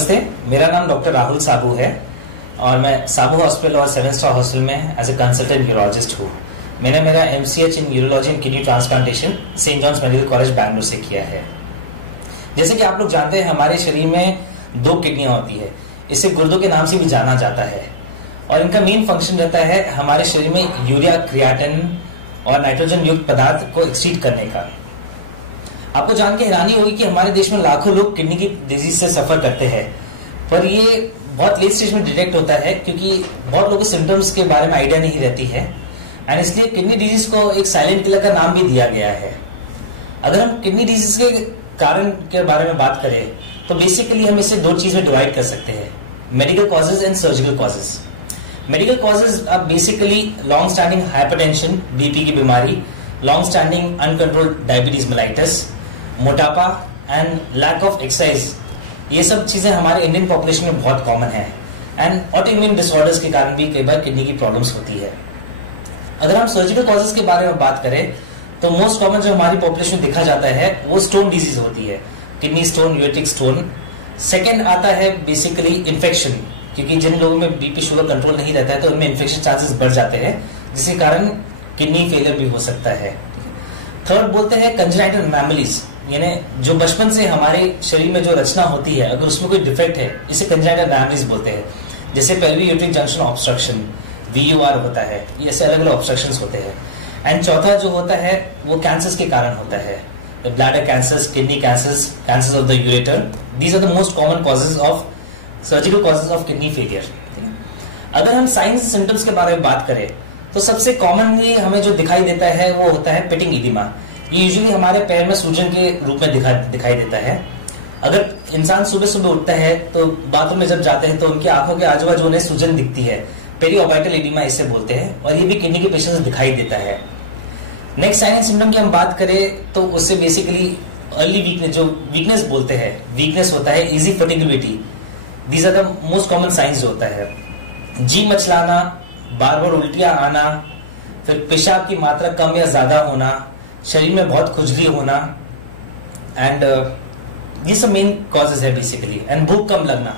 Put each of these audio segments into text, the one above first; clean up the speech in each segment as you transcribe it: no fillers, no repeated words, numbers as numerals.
नमस्ते, मेरा नाम डॉक्टर राहुल साबू है और मैं साबू हॉस्पिटल और 7 स्टार हॉस्पिटल में एज ए कंसल्टेंट यूरोलॉजिस्ट हूँ। मैंने मेरा MCH in urology and kidney transplantation Saint John's medical college Bangalore से किया है। जैसे कि आप लोग जानते हैं, हमारे शरीर में 2 किडनियां होती है। इसे गुर्दों के नाम से भी जाना जाता है और इनका मेन फंक्शन रहता है हमारे शरीर में यूरिया, क्रिएटिन और नाइट्रोजन युक्त पदार्थ को एक्सक्रीट करने का। आपको जान के हैरानी होगी कि हमारे देश में लाखों लोग किडनी की डिजीज से सफर करते हैं, पर ये बहुत लेट स्टेज में डिटेक्ट होता है क्योंकि बहुत लोगों को सिम्टम्स के बारे में आइडिया नहीं रहती है एंड इसलिए किडनी डिजीज को एक साइलेंट किलर का नाम भी दिया गया है। अगर हम किडनी डिजीज के कारण के बारे में बात करें तो बेसिकली हम इसे 2 चीज में डिवाइड कर सकते हैं, medical causes and surgical causes. Medical causes अब basically long standing hypertension, BP की बीमारी, long standing uncontrolled diabetes mellitus, मोटापा एंड लैक ऑफ एक्सरसाइज, ये सब चीजें हमारे इंडियन पॉपुलेशन में बहुत कॉमन है एंड ऑटोइम्यून डिसऑर्डर्स के कारण भी कई बार किडनी की प्रॉब्लम्स होती है। अगर हम सर्जिकल कॉजेज के बारे में बात करें तो मोस्ट कॉमन जो हमारी पॉपुलेशन में देखा जाता है वो स्टोन डिजीज होती है, किडनी स्टोन, यूरेटिक स्टोन। सेकेंड आता है बेसिकली इन्फेक्शन, क्योंकि जिन लोगों में बीपी शुगर कंट्रोल नहीं रहता है तो उनमें इन्फेक्शन चांसेस बढ़ जाते हैं जिसके कारण किडनी फेलियर भी हो सकता है। थर्ड बोलते हैं कंजेनाइटल एनोमलीज, यानी जो बचपन से हमारे शरीर में जो रचना होती है अगर उसमें कोई डिफेक्ट है इसे कंजेनाइटल एनोमलीज बोलते हैं। जैसे पेल्विक यूट्रिक जंक्शन ऑब्स्ट्रक्शन, VUR होता है, ये ऐसे अलग अलग ऑब्स्ट्रक्शंस होते हैं। एंड चौथा जो होता है वो कैंसर्स के कारण होता है, bladder cancers, kidney cancers, cancers of the ureter. These are the most common causes of surgical causes of kidney failure. अगर हम साइंस सिम्टम्स के बारे में बात करें तो सबसे कॉमनली हमें जो दिखाई देता है वो होता है पिटिंग इडिमा। ये यूजुअली हमारे पैर में सूजन के रूप में दिखाई देता है। अगर इंसान सुबह सुबह उठता है तो बाथरूम में जब जाते हैं तो उनकी आंखों के आजू बाजू उन्हें सूजन दिखती है, पेरिऑर्बिटल इडिमा इसे बोलते हैं और ये भी किडनी के पेशेंट्स में दिखाई देता है। नेक्स्ट साइन एंड सिम्टम की हम बात करें तो उससे बेसिकली अर्ली वीकनेस, जो वीकनेस बोलते हैं, वीकनेस होता है, easy fatigability, these are the most common signs होता है। जी मचलाना, बार बार उल्टियां आना, फिर पेशाब की मात्रा कम या ज्यादा होना, शरीर में बहुत खुजली होना एंड ये सब मेन कॉजेज है बेसिकली। एंड भूख कम लगना।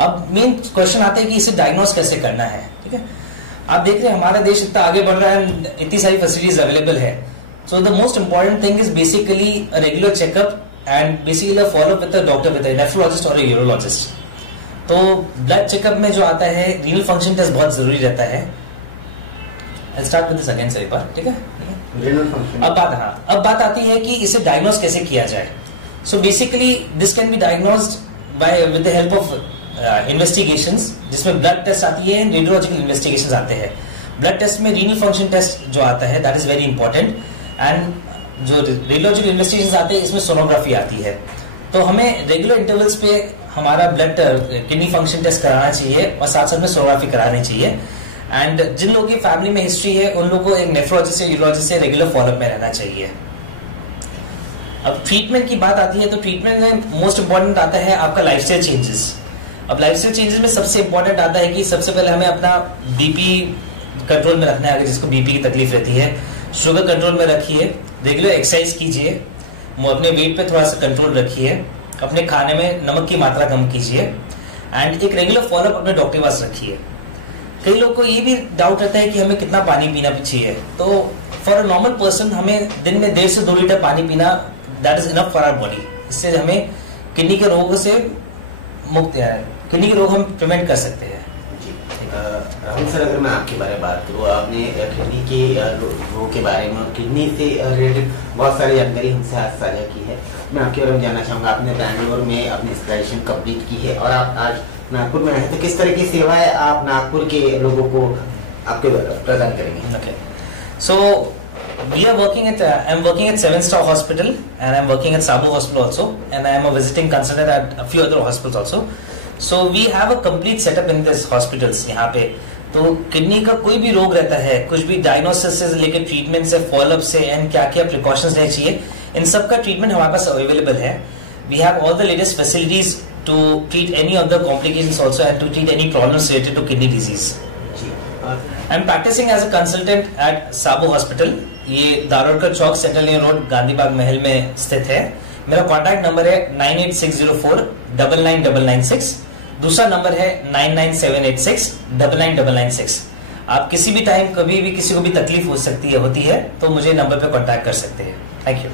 अब मेन क्वेश्चन आता है कि इसे डायग्नोस कैसे करना है। ठीक है, आप देख रहे हैं हमारा देश इतना आगे बढ़ रहा है, इतनी सारी फैसिलिटीज अवेलेबल है। So the most important thing is basically a regular checkup and basically follow with the doctor, with nephrologist और यूरोलॉजिस्ट। तो ब्लड चेकअप में जो आता है रीनल फंक्शन टेस्ट बहुत जरूरी रहता है। I'll start with this again sir एक बार, ठीक है। अब बात आती है कि इसे डायग्नोस कैसे किया जाए। So basically this can be diagnosed bye with the help of investigations, जिसमें ब्लड टेस्ट आती है, रेडियोलॉजिकल इन्वेस्टिगेशंस आते हैं। ब्लड टेस्ट में रीनल फंक्शन टेस्ट जो आता है that is very important and जो रेडियोलॉजिकल इन्वेस्टिगेशंस आते हैं इसमें सोनोग्राफी आती है। तो हमें रेगुलर इंटरवल्स पे हमारा ब्लड किडनी फंक्शन टेस्ट कराना चाहिए और साथ साथ में सोनोग्राफी करानी चाहिए। एंड जिन लोगों की फैमिली में हिस्ट्री है उन लोगों को एक नेफ्रोलॉजिस्ट या यूरोलॉजिस्ट से रेगुलर फॉलोअप में रहना चाहिए। अब ट्रीटमेंट की बात आती है तो ट्रीटमेंट में मोस्ट इंपॉर्टेंट आता है आपका लाइफस्टाइल चेंजेस। अब लाइफस्टाइल चेंजेस में सबसे इंपॉर्टेंट आता है कि सबसे पहले हमें अपना बीपी कंट्रोल में रखना है। अगर जिसको बीपी की तकलीफ रहती है, शुगर कंट्रोल में रखिए, रेगुलर एक्सरसाइज कीजिए, अपने वेट पे थोड़ा सा कंट्रोल रखिए, अपने खाने में नमक की मात्रा कम कीजिए एंड एक रेगुलर फॉलोअप अपने डॉक्टर के पास रखिए। कई लोगों को ये भी डाउट रहता है कि हमें कितना पानी पीना चाहिए। तो फॉर अ नॉर्मल पर्सन हमें दिन में 1.5 से 2 लीटर पानी पीना that is enough for our body. इससे हमें किडनी के रोग से मुक्त है, किडनी के रोग हम प्रिवेंट कर सकते हैं। राहुल सर, अगर मैं आपके बारे में बात करूँ, आपने किडनी के रोग के बारे में, किडनी से रिलेटेड बहुत सारी जानकारी हमसे आज साझा की है। मैं आपके बारे में जानना चाहूँगा, आपने बैंगलोर में अपनी ग्रेजुएशन कंप्लीट की है और आप आज नागपुर में आए, तो किस तरह की सेवाएं आप नागपुर के लोगों को आपके प्रदान करेंगे? Okay. So we are working at I'm working at 7 Star Hospital and I'm working at Sabu Hospital also, and I am a visiting consultant at a few other hospitals also. So we have a complete setup in this hospitals यहाँ पे। तो kidney का कोई भी रोग रहता है, कुछ भी डायग्नोसिस से लेकर ट्रीटमेंट से, फॉलोअप से एंड क्या क्या प्रिकॉशंस लेने चाहिए, इन सब का ट्रीटमेंट हमारे पास अवेलेबल है। We have all the latest facilities to treat any of the complications also and to treat any problems related to kidney disease. I'm practicing as a consultant at Sabu Hospital. ये दारोडकर चौक, central road, Gandhi बाग महल में स्थित है। मेरा contact number है 9860499996। दूसरा number है 9978699996। आप किसी भी टाइम कभी भी किसी को भी तकलीफ हो सकती है होती है तो मुझे नंबर पे कांटेक्ट कर सकते हैं। Thank you.